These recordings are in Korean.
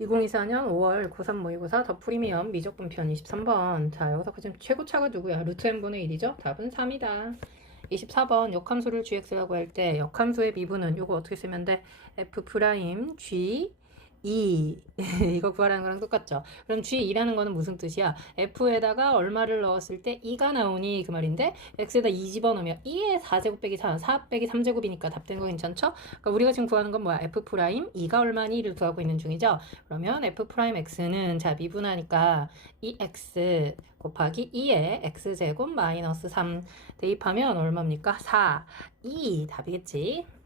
2024년 5월 고3 모의고사 더 프리미엄 미적분 편 23번. 자, 여기서 지금 최고차가 누구야? 루트 n분의 1이죠? 답은 3이다. 24번 역함수를 gx라고 할 때 역함수의 미분은 요거 어떻게 쓰면 돼? f 프라임 g 2 이거 구하라는 거랑 똑같죠. 그럼 G2라는 거는 무슨 뜻이야? F에다가 얼마를 넣었을 때 2가 나오니 그 말인데 X에다 2 집어넣으면 2의 4제곱 빼기 4, 4 빼기 3제곱이니까 답 되는 거 괜찮죠? 그러니까 우리가 지금 구하는 건 뭐야? F 프라임 2가 얼마니를 구하고 있는 중이죠. 그러면 F 프라임 X는 자 미분하니까 2X 곱하기 2의 X제곱 마이너스 3 대입하면 얼마입니까? 4, 2 답이겠지.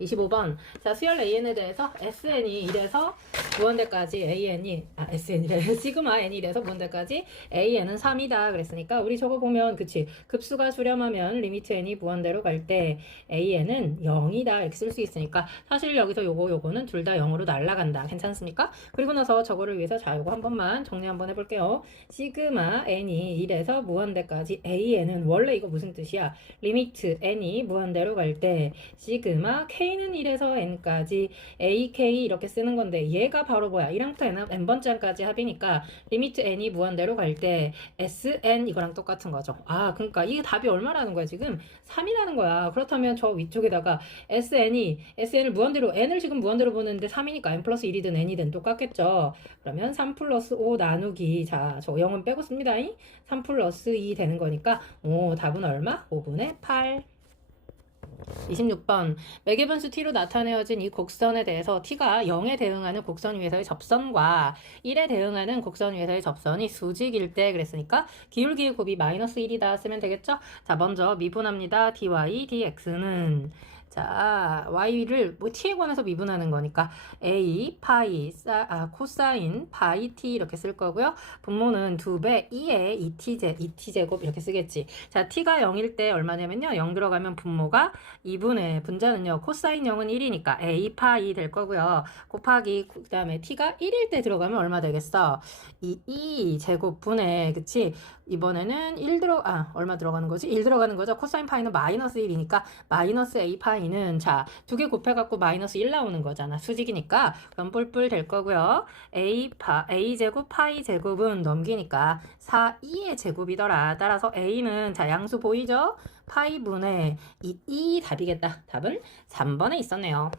25번. 자, 수열 AN에 대해서 SN이 1에서 무한대까지 AN이, 아, SN이래. 시그마 N이 1에서 무한대까지 AN은 3이다. 그랬으니까, 우리 저거 보면, 그치. 급수가 수렴하면 리미트 N이 무한대로 갈 때 AN은 0이다. 이렇게 쓸 수 있으니까, 사실 여기서 요거, 요거는 둘 다 0으로 날라간다. 괜찮습니까? 그리고 나서 저거를 위해서, 자, 요거 한 번만 정리 한번 해볼게요. 시그마 N이 1에서 무한대까지 AN은 원래 이거 무슨 뜻이야? 리미트 N이 무한대로 갈 때, 시그마 K 는 1에서 N까지 AK 이렇게 쓰는 건데 얘가 바로 뭐야? 1항부터 N, N번째까지 합이니까 리미트 N이 무한대로 갈 때 SN 이거랑 똑같은 거죠. 아 그러니까 이게 답이 얼마라는 거야 지금? 3이라는 거야. 그렇다면 저 위쪽에다가 SN이 SN을 무한대로 N을 지금 무한대로 보는데 3이니까 N 플러스 1이든 N이든 똑같겠죠? 그러면 3 플러스 5 나누기 자 저 0은 빼고 씁니다. 3 플러스 2 되는 거니까 오 답은 얼마? 5분의 8 26번 매개분수 t로 나타내어진 이 곡선에 대해서 t가 0에 대응하는 곡선 위에서의 접선과 1에 대응하는 곡선 위에서의 접선이 수직일 때 그랬으니까 기울기의 곱이 마이너스 1이다 쓰면 되겠죠? 자 먼저 미분합니다. dy dx는 자, y를 뭐 t에 관해서 미분하는 거니까 a 파이 사, 아, 코사인 파이 t 이렇게 쓸 거고요. 분모는 2배 2에 2t 제 2t 제곱 이렇게 쓰겠지. 자, t가 0일 때 얼마냐면요. 0 들어가면 분모가 2분의 분자는요. 코사인 0은 1이니까 a 파이 될 거고요. 곱하기 그다음에 t가 1일 때 들어가면 얼마 되겠어? 2 2 제곱 분의 그치? 이번에는 1 들어 아, 얼마 들어가는 거지? 1 들어가는 거죠. 코사인 파이는 마이너스 1이니까 마이너스 a 파이는 자, 두 개 곱해 갖고 마이너스 1 나오는 거잖아. 수직이니까. 그럼 뿔뿔 될 거고요. a 파 a 제곱 파이 제곱은 넘기니까 4 2의 제곱이더라. 따라서 a는 자, 양수 보이죠? 파이 분의 2, 2 답이겠다. 답은 3번에 있었네요.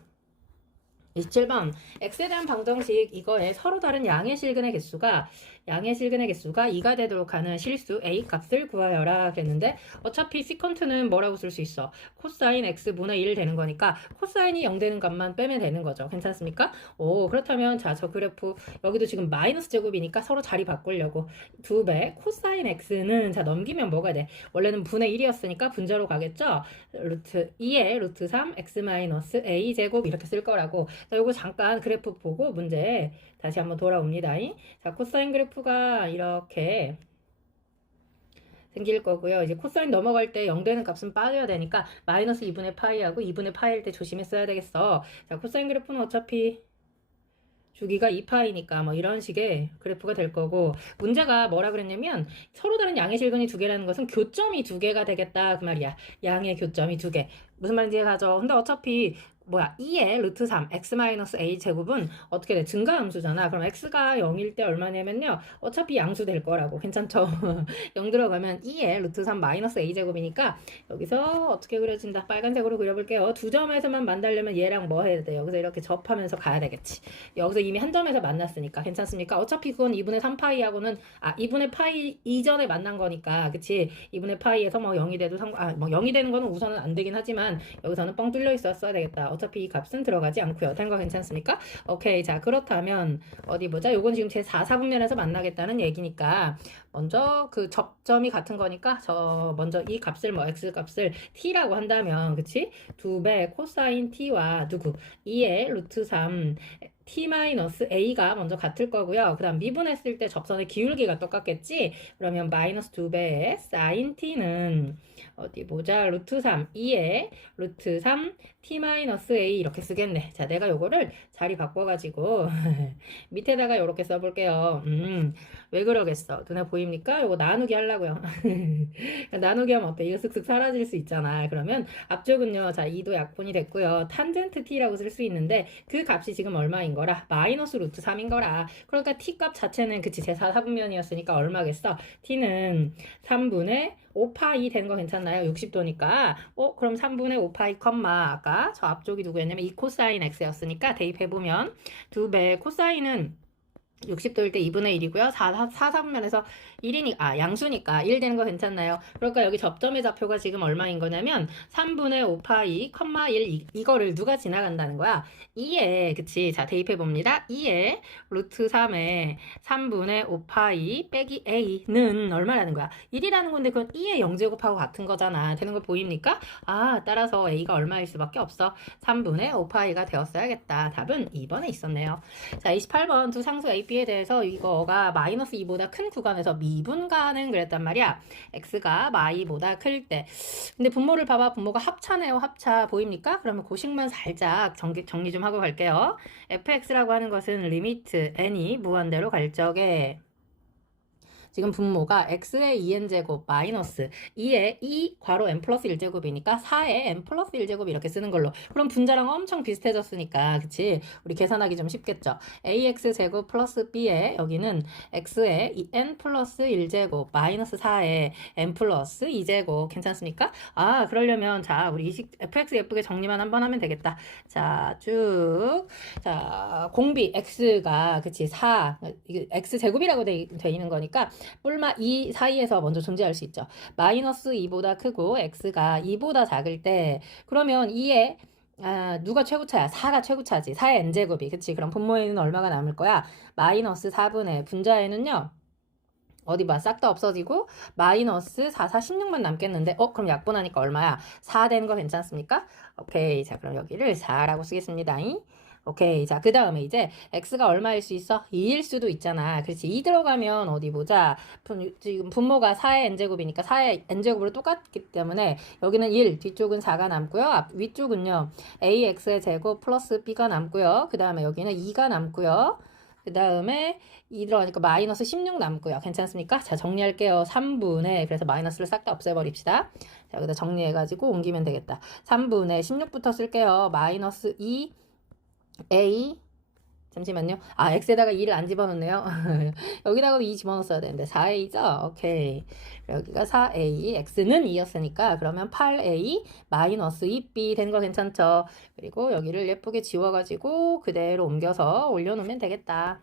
27번 x에 대한 방정식 이거에 서로 다른 양의 실근의 개수가 양의 실근의 개수가 2가 되도록 하는 실수 a 값을 구하여라 그랬는데 어차피 시컨트는 뭐라고 쓸 수 있어? 코사인 x분의 1 되는 거니까 코사인이 0 되는 값만 빼면 되는 거죠. 괜찮습니까? 오 그렇다면 자 저 그래프 여기도 지금 마이너스 제곱이니까 서로 자리 바꾸려고. 2배 코사인 x는 자 넘기면 뭐가 돼? 원래는 분의 1이었으니까 분자로 가겠죠? 루트 2에 루트 3 x 마이너스 a 제곱 이렇게 쓸 거라고. 자, 요거 잠깐 그래프 보고 문제 다시 한번 돌아옵니다. 자, 코사인 그래프가 이렇게 생길 거고요. 이제 코사인 넘어갈 때 0 되는 값은 빠져야 되니까 마이너스 2분의 파이하고 2분의 파이일 때 조심했어야 되겠어. 자, 코사인 그래프는 어차피 주기가 2파이니까 뭐 이런 식의 그래프가 될 거고 문제가 뭐라 그랬냐면 서로 다른 양의 실근이 두 개라는 것은 교점이 두 개가 되겠다 그 말이야. 양의 교점이 두 개. 무슨 말인지 가죠. 근데 어차피 뭐야 2의 루트 3 x 마이너스 a 제곱은 어떻게 돼? 증가함수잖아. 그럼 x가 0일 때 얼마냐면요. 어차피 양수 될 거라고. 괜찮죠? 0 들어가면 2의 루트 3 마이너스 a 제곱이니까 여기서 어떻게 그려진다? 빨간색으로 그려볼게요. 두 점에서만 만나려면 얘랑 뭐 해야 돼 여기서 이렇게 접하면서 가야 되겠지. 여기서 이미 한 점에서 만났으니까 괜찮습니까? 어차피 그건 2분의 3파이하고는 아 2분의 파이 이전에 만난 거니까 그치? 2분의 파이에서 뭐 0이 돼도 상관 아뭐 0이 되는 거는 우선은 안 되긴 하지만 여기서는 뻥 뚫려 있었어야 되겠다 어차피 이 값은 들어가지 않고요. 된 거 괜찮습니까? 오케이. 자, 그렇다면 어디 보자. 요건 지금 제 4, 4분면에서 만나겠다는 얘기니까 먼저 그 접점이 같은 거니까 저 먼저 이 값을 뭐 x 값을 t라고 한다면 그치? 2배 코사인 t와 누구? 2의 루트 3 t-a가 먼저 같을 거고요. 그 다음 미분했을 때 접선의 기울기가 똑같겠지? 그러면 마이너스 2배의 sin t는 어디 보자. 루트 3, 2에 루트 3, t-a 이렇게 쓰겠네. 자, 내가 요거를 자리 바꿔가지고 밑에다가 요렇게 써볼게요. 음, 왜 그러겠어? 눈에 보입니까? 요거 나누기 하려고요. 나누기 하면 어때? 이거 쓱쓱 사라질 수 있잖아. 그러면 앞쪽은요. 자, 2도 약분이 됐고요. 탄젠트 t라고 쓸 수 있는데 그 값이 지금 얼마인 거라? 마이너스 루트 3인 거라. 그러니까 t 값 자체는 그치 제4 사분면이었으니까 얼마겠어? t는 3분의 5파이 되는 거 괜찮나요? 60도니까. 어, 그럼 3분의 5파이 컴마 아까 저 앞쪽이 누구였냐면 이 코사인 x였으니까 대입해보면 두배 코사인은 60도일 때 2분의 1이고요. 4, 4, 4분면에서 1이니, 아, 양수니까 1 되는 거 괜찮나요? 그러니까 여기 접점의 좌표가 지금 얼마인 거냐면 3분의 5파이, 컴마 1, 이, 이거를 누가 지나간다는 거야? 2에, 그치. 자, 대입해 봅니다. 2에 루트 3에 3분의 5파이 빼기 a는 얼마라는 거야? 1이라는 건데 그건 2의 0제곱하고 같은 거잖아. 되는 거 보입니까? 아, 따라서 a가 얼마일 수밖에 없어. 3분의 5파이가 되었어야겠다. 답은 2번에 있었네요. 자, 28번 두 상수 a, b에 대해서 이거가 마이너스 2보다 큰 구간에서 미분가는 그랬단 말이야. x가 마이보다 클 때. 근데 분모를 봐봐. 분모가 합차네요. 합차. 보입니까? 그러면 고식만 살짝 정리, 정리 좀 하고 갈게요. fx라고 하는 것은 리미트 n이 무한대로 갈 적에 지금 분모가 x의 2n제곱 마이너스 2의 2 괄호 n 플러스 1제곱이니까 4의 n 플러스 1제곱 이렇게 쓰는 걸로. 그럼 분자랑 엄청 비슷해졌으니까 그치? 우리 계산하기 좀 쉽겠죠? ax 제곱 플러스 b에 여기는 x의 n 플러스 1제곱 마이너스 4의 n 플러스 2제곱. 괜찮습니까? 아 그러려면 자 우리 이식 fx 예쁘게 정리만 한번 하면 되겠다. 자쭉자 공비 x가 그치 4 이게 x 제곱이라고 돼, 돼 있는 거니까 뿔마 2 사이에서 먼저 존재할 수 있죠. 마이너스 2보다 크고 x가 2보다 작을 때 그러면 2에 아, 누가 최고차야? 4가 최고차지. 4의 n제곱이. 그치? 그럼 분모에는 얼마가 남을 거야? 마이너스 4분의 분자에는요. 어디 봐. 싹 다 없어지고 마이너스 4, 4, 16만 남겠는데 어? 그럼 약분하니까 얼마야? 4 되는 거 괜찮습니까? 오케이. 자, 그럼 여기를 4라고 쓰겠습니다. 오케이. 자, 그 다음에 이제 x가 얼마일 수 있어? 2일 수도 있잖아. 그렇지. 2 들어가면 어디 보자. 분, 지금 분모가 4의 n제곱이니까 4의 n제곱으로 똑같기 때문에 여기는 1, 뒤쪽은 4가 남고요. 앞, 위쪽은요. ax의 제곱 플러스 b가 남고요. 그 다음에 여기는 2가 남고요. 그 다음에 2 들어가니까 마이너스 16 남고요. 괜찮습니까? 자, 정리할게요. 3분의, 그래서 마이너스를 싹 다 없애버립시다. 자, 여기다 정리해가지고 옮기면 되겠다. 3분의 16부터 쓸게요. 마이너스 2 A 잠시만요. 아, X에다가 2를 안 집어넣네요. 여기다가 2 집어넣었어야 되는데 4A죠? 오케이. 여기가 4A, X는 2였으니까 그러면 8A 마이너스 2B 되는 거 괜찮죠? 그리고 여기를 예쁘게 지워가지고 그대로 옮겨서 올려놓으면 되겠다.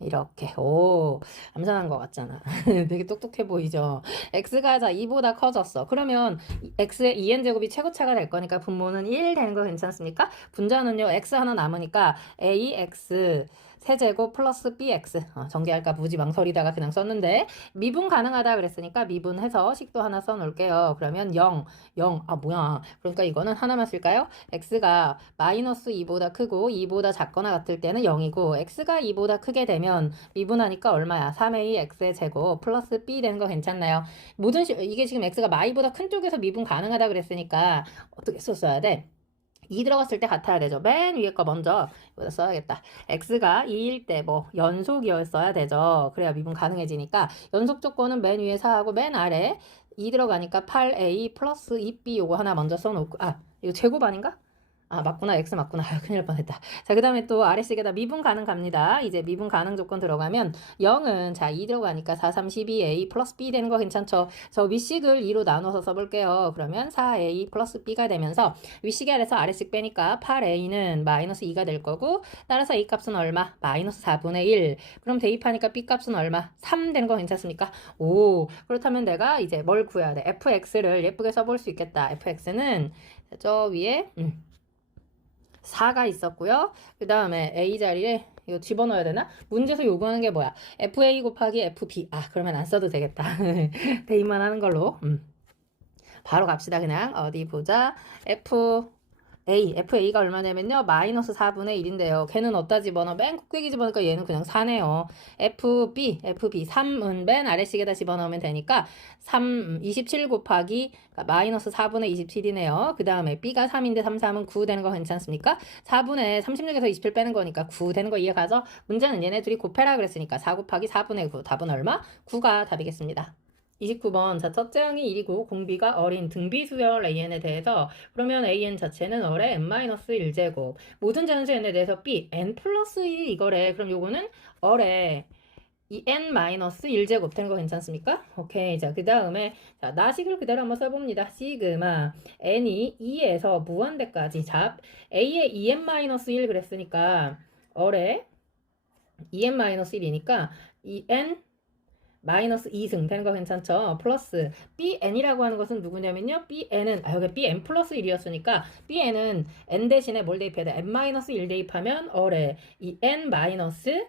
이렇게. 오 암산한 것 같잖아. 되게 똑똑해 보이죠? X가 자 2보다 커졌어. 그러면 x의 2n제곱이 최고차가 될 거니까 분모는 1 되는 거 괜찮습니까? 분자는요 x 하나 남으니까 ax 세제곱 플러스 bx. 어, 전개할까 무지 망설이다가 그냥 썼는데 미분 가능하다 그랬으니까 미분해서 식도 하나 써놓을게요. 그러면 0 0 아 뭐야. 그러니까 이거는 하나만 쓸까요? x가 마이너스 2보다 크고 2보다 작거나 같을 때는 0이고 x가 2보다 크게 되면 미분하니까 얼마야? 3a x의 제곱 플러스 b 되는 거 괜찮나요? 모든 시, 이게 지금 x가 마이보다 큰 쪽에서 미분 가능하다 그랬으니까 어떻게 썼어야 돼 2 들어갔을 때 같아야 되죠. 맨 위에 거 먼저 여기다 써야겠다. x가 2일 때 뭐 연속이었어야 되죠. 그래야 미분 가능해지니까 연속 조건은 맨 위에 4하고 맨 아래 2 들어가니까 8a 플러스 2b 요거 하나 먼저 써놓고 아 이거 제곱 아닌가? 아 맞구나. X 맞구나. 아, 큰일 날 뻔했다. 자 그 다음에 또 아래식에다 미분 가능 갑니다. 이제 미분 가능 조건 들어가면 0은 자 2 들어가니까 4 3 12a 플러스 b 되는 거 괜찮죠? 저 윗식을 2로 나눠서 써볼게요. 그러면 4a 플러스 b가 되면서 윗식에 아래서 아래식 빼니까 8a는 마이너스 2가 될 거고 따라서 a 값은 얼마? 마이너스 4분의 1 그럼 대입하니까 b 값은 얼마? 3 되는 거 괜찮습니까? 오. 그렇다면 내가 이제 뭘 구해야 돼? Fx를 예쁘게 써볼 수 있겠다. Fx는 저 위에 음. 4가 있었고요. 그 다음에 A 자리에 이거 집어넣어야 되나? 문제에서 요구하는 게 뭐야? FA 곱하기 FB. 아, 그러면 안 써도 되겠다. 대입만 하는 걸로. 음. 바로 갑시다, 그냥. 어디 보자. F, A, FA가 얼마냐면요. 마이너스 4분의 1인데요. 걔는 어디다 집어넣어? 맨 꼭대기 집어넣으니까 얘는 그냥 4네요. FB, FB 3은 맨 아래식에다 집어넣으면 되니까 3, 27 곱하기 그러니까 마이너스 4분의 27이네요. 그 다음에 B가 3인데 3, 3은 9 되는 거 괜찮습니까? 4분의 36에서 27 빼는 거니까 9 되는 거 이해가죠? 문제는 얘네 둘이 곱해라 그랬으니까 4 곱하기 4분의 9 답은 얼마? 9가 답이겠습니다. 29번 자 첫째 항이 1이고 공비가 어린 등비수열 AN에 대해서 그러면 AN 자체는 어의 n-1제곱. 모든 자연수 n에 대해서 B n 플러스 1 이거래. 그럼 요거는 어의 이 n-1제곱 되는 거 괜찮습니까? 오케이. 자 그 다음에 자 나식을 그대로 한번 써봅니다. 시그마. N이 2에서 무한대까지. 잡 a의 2n-1 그랬으니까 어의 2n-1이니까 이 n 마이너스 2승 되는 거 괜찮죠? 플러스 bn이라고 하는 것은 누구냐면요. bn은 아 여기 bn 플러스 1이었으니까 bn은 n 대신에 뭘 대입해야 돼? n 마이너스 1 대입하면 어래 이 n 마이너스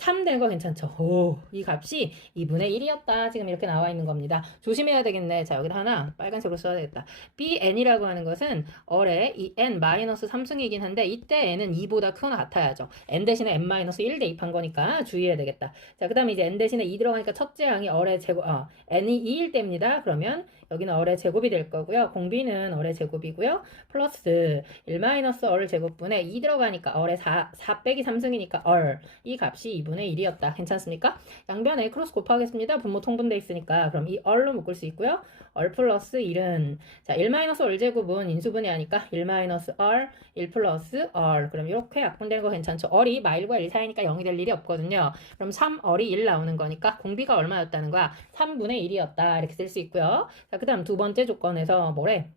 3 되는 거 괜찮죠? 오, 이 값이 2분의 1이었다. 지금 이렇게 나와 있는 겁니다. 조심해야 되겠네. 자, 여기다 하나 빨간색으로 써야 되겠다. bn이라고 하는 것은 어래 이 n 마이너스 3승이긴 한데 이때 n은 2보다 크거나 같아야죠. n 대신에 n 마이너스 1 대입한 거니까 주의해야 되겠다. 자, 그 다음에 이제 n 대신에 2 들어가니까 첫째 항이 어래 제곱, 어, n이 2일 때입니다. 그러면 여기는 어의 제곱이 될 거고요. 공비는 어의 제곱이고요. 플러스 1 마이너스 어를 제곱분에 2 들어가니까 어의 4, 4 빼기 3승이니까 얼. 이 값이 2분의 1이었다. 괜찮습니까? 양변에 크로스 곱하겠습니다. 분모 통분돼 있으니까. 그럼 이 얼로 묶을 수 있고요. 얼 플러스 1은 자, 1 마이너스 얼 제곱은 인수분해 하니까 1 마이너스 얼, 1 플러스 얼. 그럼 이렇게 약분되는 거 괜찮죠? 얼이 마일과 1 사이니까 0이 될 일이 없거든요. 그럼 3 얼이 1 나오는 거니까 공비가 얼마였다는 거야? 3분의 1이었다. 이렇게 쓸 수 있고요. 자, 그 다음 두 번째 조건에서 뭐래?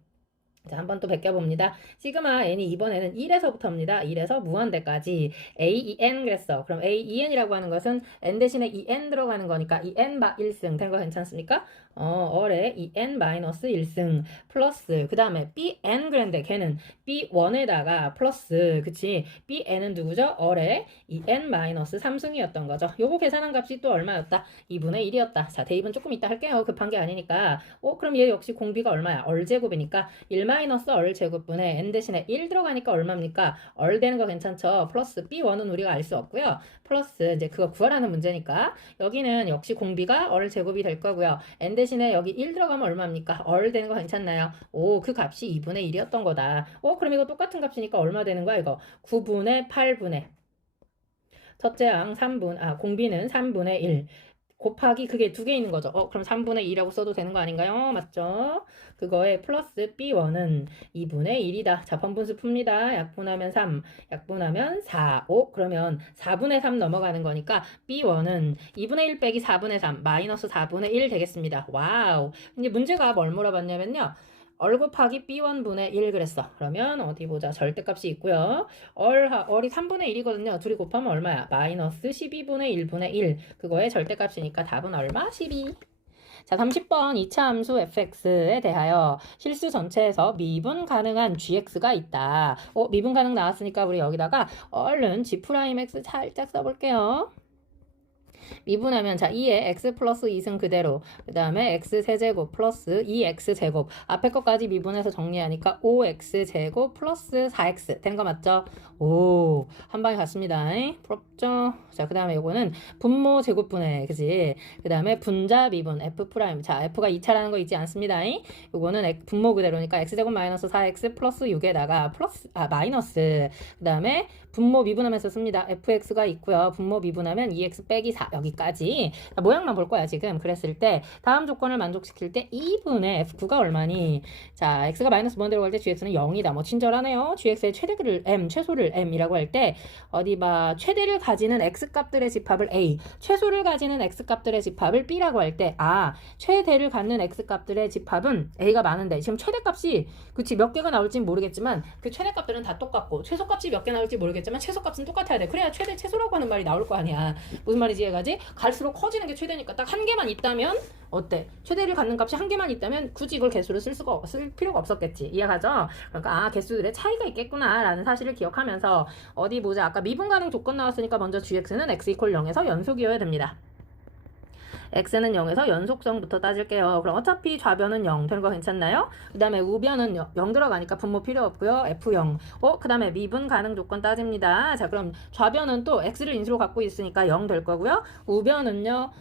자, 한 번 또 베껴봅니다. 시그마 n이 이번에는 1에서부터입니다. 1에서 무한대까지 a, e, n 그랬어. 그럼 a, e, n이라고 하는 것은 n 대신에 e, n 들어가는 거니까 e, n 바 1승 된 거 괜찮습니까? 어, 어래 e, n 마이너스 1승 플러스 그 다음에 b, n 그랬는데 걔는 b 1에다가 플러스 그치? b, n은 누구죠? 어래 e, n 마이너스 3승이었던 거죠. 요거 계산한 값이 또 얼마였다? 2분의 1이었다. 자, 대입은 조금 이따 할게요. 급한 게 아니니까. 어, 그럼 얘 역시 공비가 얼마야? 얼 제곱이니까 1 마이너스 얼 제곱분에 n 대신에 1 들어가니까 얼마입니까? 얼 되는 거 괜찮죠? 플러스 b1은 우리가 알 수 없고요. 플러스 이제 그거 구하라는 문제니까 여기는 역시 공비가 얼 제곱이 될 거고요. n 대신에 여기 1 들어가면 얼마입니까? 얼 되는 거 괜찮나요? 오, 그 값이 2분의 1이었던 거다. 어, 그럼 이거 똑같은 값이니까 얼마 되는 거야, 이거? 9분의 8분의 첫째 항 3분, 아, 공비는 3분의 1. 곱하기 그게 두 개 있는 거죠. 어, 그럼 3분의 2라고 써도 되는 거 아닌가요? 맞죠? 그거에 플러스 B1은 2분의 1이다. 자, 번분수 풉니다. 약분하면 3, 약분하면 4, 5. 그러면 4분의 3 넘어가는 거니까 B1은 2분의 1 빼기 4분의 3, 마이너스 4분의 1 되겠습니다. 와우. 이제 문제가 뭘 물어봤냐면요. 얼 곱하기 b1분의 1 그랬어. 그러면 어디 보자. 절대값이 있고요. 얼, 얼이 3분의 1이거든요. 둘이 곱하면 얼마야? 마이너스 12분의 1분의 1. 그거의 절대값이니까 답은 얼마? 12. 자, 30번 2차 함수 fx에 대하여 실수 전체에서 미분 가능한 gx가 있다. 어, 미분 가능 나왔으니까 우리 여기다가 얼른 g'x 살짝 써볼게요. 미분하면 자 2에 x 플러스 2승 그대로 그 다음에 x 세제곱 플러스 2x 제곱. 앞에 것까지 미분해서 정리하니까 5x 제곱 플러스 4x 되는 거 맞죠? 오. 한 방에 갔습니다. 부럽죠? 자그 다음에 요거는 분모 제곱분해 그지? 그 다음에 분자 미분 f 프라임. 자 f가 2차라는 거 있지 않습니다. 요거는 분모 그대로니까 x제곱 마이너스 4x 플러스 6에다가 플러스 아 마이너스. 그 다음에 분모 미분하면서 씁니다. fx가 있고요. 분모 미분하면 2x 빼기 4 여기까지. 모양만 볼 거야 지금. 그랬을 때 다음 조건을 만족시킬 때 2분의 f9가 얼마니? 자 x가 마이너스 무한대로 갈 때 gx는 0이다. 뭐 친절하네요. Gx의 최대를 m 최소를 m이라고 할 때 어디 봐. 최대를 가지는 x 값들의 집합을 a 최소를 가지는 x 값들의 집합을 b라고 할 때 아 최대를 갖는 x 값들의 집합은 a가 많은데 지금 최대값이 그치 몇 개가 나올진 모르겠지만 그 최대값들은 다 똑같고 최소값이 몇 개 나올지 모르겠지만 최소값은 똑같아야 돼. 그래야 최대 최소라고 하는 말이 나올 거 아니야. 무슨 말이지 얘가 지 갈수록 커지는 게 최대니까 딱 한 개만 있다면 어때? 최대를 갖는 값이 한 개만 있다면 굳이 이걸 개수로 쓸 수가 없- 쓸 필요가 없었겠지. 이해가죠? 그러니까 아 개수들의 차이가 있겠구나라는 사실을 기억하면서 어디 보자. 아까 미분 가능 조건 나왔으니까 먼저 gx는 x 이퀄 0에서 연속이어야 됩니다. X는 0에서 연속성부터 따질게요. 그럼 어차피 좌변은 0 되는 거 괜찮나요? 그 다음에 우변은 0, 0 들어가니까 분모 필요 없고요. f0. 어, 그 다음에 미분 가능 조건 따집니다. 자, 그럼 좌변은 또 x를 인수로 갖고 있으니까 0 될 거고요. 우변은요.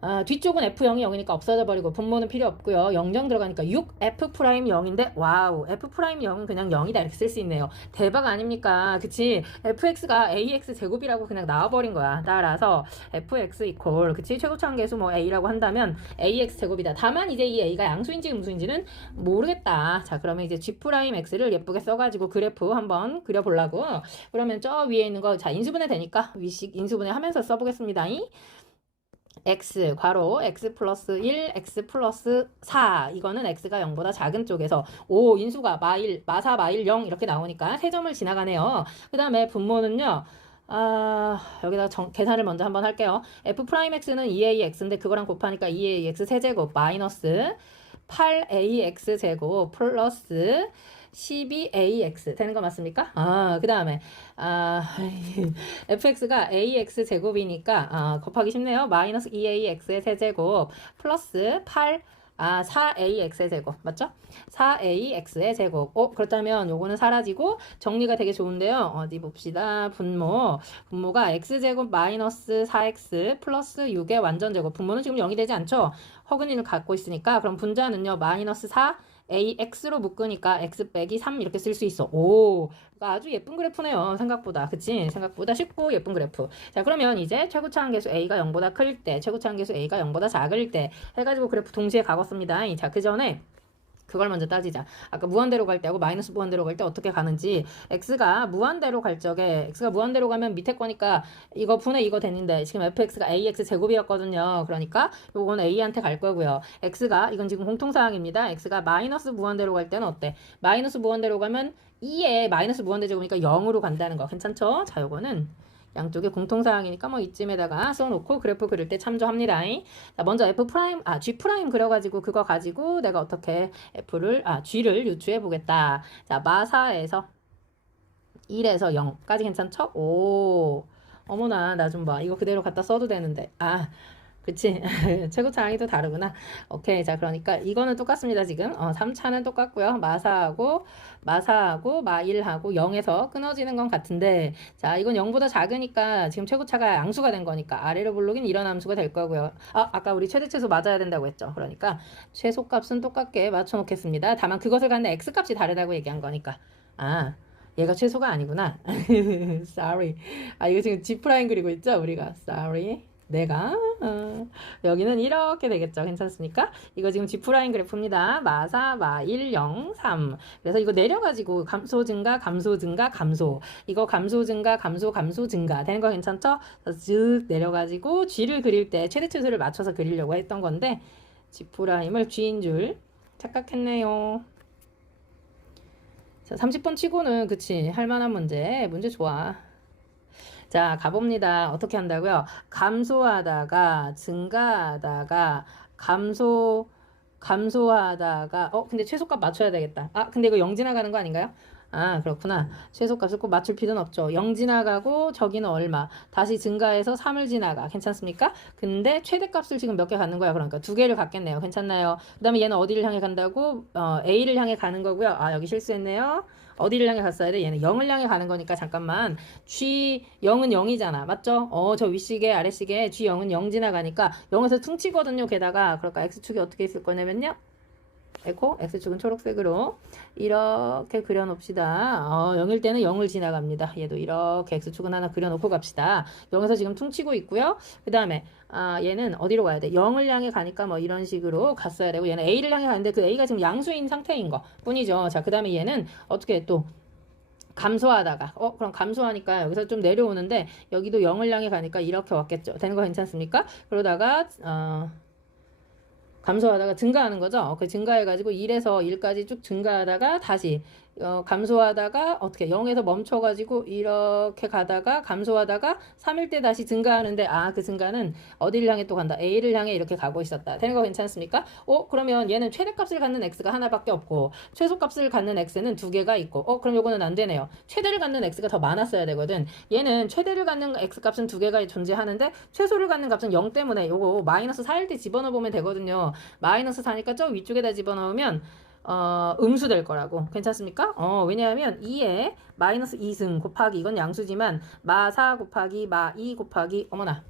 아, 뒤쪽은 F0이 0이니까 없어져 버리고 분모는 필요 없고요. 0정 들어가니까 6 F 프라임 0인데 와우 F 프라임 0은 그냥 0이다 이렇게 쓸 수 있네요. 대박 아닙니까? 그치? FX가 AX 제곱이라고 그냥 나와버린 거야. 따라서 FX 이퀄 그치? 최고차원 계수 뭐 A라고 한다면 AX 제곱이다. 다만 이제 이 A가 양수인지 음수인지는 모르겠다. 자 그러면 이제 G 프라임 X를 예쁘게 써가지고 그래프 한번 그려보려고 그러면 저 위에 있는 거 자 인수분해 되니까 위식 인수분해 하면서 써보겠습니다. X 괄호 x 플러스 1 x 플러스 4 이거는 x가 0보다 작은 쪽에서 5 인수가 마일 마사 마일 0 이렇게 나오니까 세 점을 지나가네요. 그 다음에 분모는요. 아 여기다 정, 계산을 먼저 한번 할게요. F 프라임 x는 2ax인데 그거랑 곱하니까 2ax 세제곱 마이너스 8ax 제곱 플러스 12ax 되는 거 맞습니까? 아, 그 다음에, 아, fx가 ax 제곱이니까, 아, 곱하기 쉽네요. 마이너스 2ax의 세제곱, 플러스 8, 아, 4ax의 제곱. 맞죠? 4ax의 제곱. 어, 그렇다면 요거는 사라지고 정리가 되게 좋은데요. 어디 봅시다. 분모. 분모가 x제곱 마이너스 4x 플러스 6의 완전 제곱. 분모는 지금 0이 되지 않죠? 허근이를 갖고 있으니까. 그럼 분자는요. 마이너스 4 AX로 묶으니까 X 빼기 3 이렇게 쓸 수 있어. 오, 그러니까 아주 예쁜 그래프네요. 생각보다. 그치? 생각보다 쉽고 예쁜 그래프. 자, 그러면 이제 최고차항 계수 A가 0보다 클 때, 최고차항 계수 A가 0보다 작을 때 해가지고 그래프 동시에 가봤습니다. 자, 그 전에 그걸 먼저 따지자. 아까 무한대로 갈 때하고 마이너스 무한대로 갈 때 어떻게 가는지 x가 무한대로 갈 적에 x가 무한대로 가면 밑에 거니까 이거 분의 이거 되는데 지금 fx가 ax 제곱이었거든요. 그러니까 요건 a한테 갈 거고요. x가 이건 지금 공통사항입니다. x가 마이너스 무한대로 갈 때는 어때? 마이너스 무한대로 가면 2에 마이너스 무한대 제곱이니까 0으로 간다는 거 괜찮죠? 자 요거는 양쪽에 공통사항이니까 뭐 이쯤에다가 써놓고 그래프 그릴 때 참조합니다. 자, 먼저 f 프라임, 아, g 프라임 그려가지고 그거 가지고 내가 어떻게 f를, 아, g를 유추해 보겠다. 자, 마사에서 1에서 0까지 괜찮죠? 오, 어머나, 나 좀 봐. 이거 그대로 갖다 써도 되는데. 아, 그치? 최고차항이 또 다르구나. 오케이. 자, 그러니까 이거는 똑같습니다, 지금. 어, 3차는 똑같고요. 마사하고, 마사하고, 마일하고 0에서 끊어지는 건 같은데, 자, 이건 0보다 작으니까 지금 최고차가 양수가 된 거니까 아래로 볼록인 이런 함수가 될 거고요. 아, 아까 우리 최대 최소 맞아야 된다고 했죠. 그러니까 최소값은 똑같게 맞춰 놓겠습니다. 다만 그것을 갖는 x값이 다르다고 얘기한 거니까. 아, 얘가 최소가 아니구나. sorry. 아, 이거 지금 G 프라임 그리고 있죠? 우리가. sorry. 내가 어, 여기는 이렇게 되겠죠. 괜찮습니까? 이거 지금 G 프라임 그래프입니다. 마사 마1 0 3. 그래서 이거 내려가지고 감소 증가 감소 증가 감소. 이거 감소 증가 감소 감소 증가 되는 거 괜찮죠? 쓱 내려가지고 G를 그릴 때 최대 최소를 맞춰서 그리려고 했던 건데 G 프라임을 G인 줄 착각했네요. 자, 30번 치고는 그치 할만한 문제 문제 좋아. 자, 가봅니다. 어떻게 한다고요? 감소하다가 증가하다가 감소 감소하다가 어 근데 최소값 맞춰야 되겠다. 아 근데 이거 0 지나가는 거 아닌가요? 아 그렇구나. 최소값을 꼭 맞출 필요는 없죠. 0 지나가고 저기는 얼마. 다시 증가해서 3을 지나가. 괜찮습니까? 근데 최대값을 지금 몇 개 갖는 거야. 그러니까 두 개를 갖겠네요. 괜찮나요? 그 다음에 얘는 어디를 향해 간다고? 어, A를 향해 가는 거고요. 아 여기 실수했네요. 어디를 향해 갔어야 돼? 얘는 0을 향해 가는 거니까 잠깐만. G 0은 0이잖아. 맞죠? 어저 윗시계 아래시계 G 0은 0 지나가니까 0에서 퉁치거든요. 게다가 그러니까? X축이 어떻게 있을 거냐면요 에코 X축은 초록색으로 이렇게 그려놓읍시다. 어, 0일 때는 0을 지나갑니다. 얘도 이렇게 X축은 하나 그려놓고 갑시다. 0에서 지금 퉁치고 있고요. 그 다음에 아, 얘는 어디로 가야 돼? 0을 향해 가니까 뭐 이런 식으로 갔어야 되고 얘는 A를 향해 가는데 그 A가 지금 양수인 상태인 거 뿐이죠. 자, 그 다음에 얘는 어떻게 또 감소하다가 어 그럼 감소하니까 여기서 좀 내려오는데 여기도 0을 향해 가니까 이렇게 왔겠죠. 되는 거 괜찮습니까? 그러다가 어 감소하다가 증가하는 거죠. 그 증가해가지고 1에서 1까지 쭉 증가하다가 다시 어, 감소하다가 어떻게 0에서 멈춰가지고 이렇게 가다가 감소하다가 3일 때 다시 증가하는데 아 그 증가는 어디를 향해 또 간다. A를 향해 이렇게 가고 있었다. 되는 거 괜찮습니까? 어 그러면 얘는 최대값을 갖는 x가 하나밖에 없고 최소값을 갖는 x는 두 개가 있고 어 그럼 요거는 안 되네요. 최대를 갖는 x가 더 많았어야 되거든. 얘는 최대를 갖는 x 값은 두 개가 존재하는데 최소를 갖는 값은 0 때문에 요거 마이너스 4일 때 집어넣어 보면 되거든요. 마이너스 4니까 저 위쪽에다 집어넣으면 어, 음수 될 거라고. 괜찮습니까? 어, 왜냐하면 2에 마이너스 2승 곱하기 이건 양수지만 마 4 곱하기 마 2 곱하기 어머나.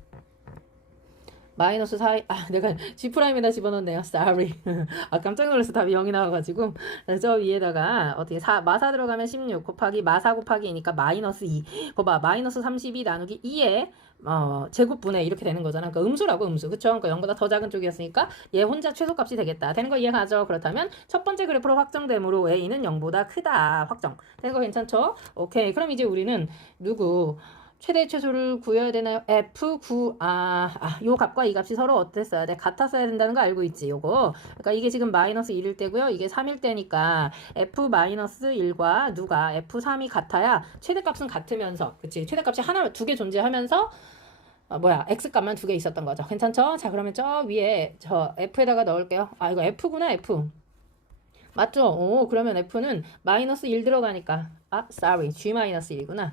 마이너스 4, 아, 내가 G'에다 집어넣었네요. Sorry. 아, 깜짝 놀라서 답이 0이 나와가지고. 저 위에다가 어떻게 4, 마사 들어가면 16 곱하기 마사 곱하기니까 마이너스 2. 거봐, 마이너스 32 나누기 2에 어, 제곱분해 이렇게 되는 거잖아. 그러니까 음수라고 음수. 그쵸? 그러니까 0보다 더 작은 쪽이었으니까 얘 혼자 최소값이 되겠다. 되는 거 이해가죠? 그렇다면 첫 번째 그래프로 확정됨으로 A는 0보다 크다. 확정. 되는 거 괜찮죠? 오케이. 그럼 이제 우리는 누구? 최대 최소를 구해야 되나요? F9 아, 아, 요 값과 이 값이 서로 어땠어야 돼? 같았어야 된다는 거 알고 있지? 요거. 그러니까 이게 지금 마이너스 1일 때고요. 이게 3일 때니까 F 마이너스 1과 누가 F3이 같아야 최대값은 같으면서 그치? 최대값이 하나 두 개 존재하면서 어, 뭐야 x 값만 두 개 있었던 거죠. 괜찮죠? 자 그러면 저 위에 저 f에다가 넣을게요. 아 이거 f구나 f. 맞죠? 오 그러면 f는 마이너스 1 들어가니까 아 sorry g 마이너스 1이구나.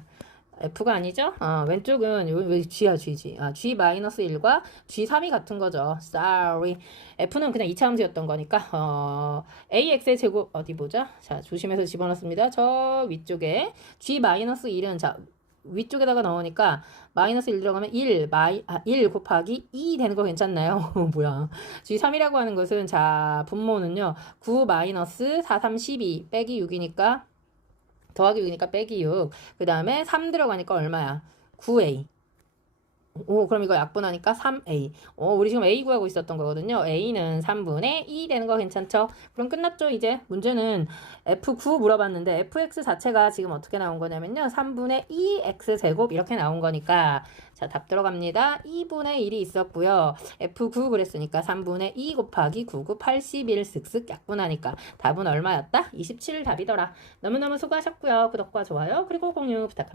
F가 아니죠? 어, 왼쪽은 G야 G지? 아, G 마이너스 1과 G 3이 같은 거죠. Sorry. F는 그냥 이차함수였던 거니까 어, AX의 제곱 어디 보자. 자, 조심해서 집어넣습니다. 저 위쪽에 G 마이너스 1은 자 위쪽에다가 넣으니까 마이너스 1 들어가면 1 마이 아, 1 곱하기 2 되는 거 괜찮나요? 뭐야? G 3이라고 하는 것은 자 분모는요 9 마이너스 4 3 12 빼기 6이니까 더하기 6이니까 빼기 6. 그 다음에 3 들어가니까 얼마야? 9a. 오, 그럼 이거 약분하니까 3a. 오, 우리 지금 a 구하고 있었던 거거든요. a는 3분의 2 되는 거 괜찮죠? 그럼 끝났죠, 이제? 문제는 f9 물어봤는데 fx 자체가 지금 어떻게 나온 거냐면요. 3분의 2x 제곱 이렇게 나온 거니까 자, 답 들어갑니다. 2분의 1이 있었고요. f9 그랬으니까 3분의 2 곱하기 9, 9, 81 쓱쓱 약분하니까 답은 얼마였다? 27 답이더라. 너무너무 수고하셨고요. 구독과 좋아요 그리고 공유 부탁합니다.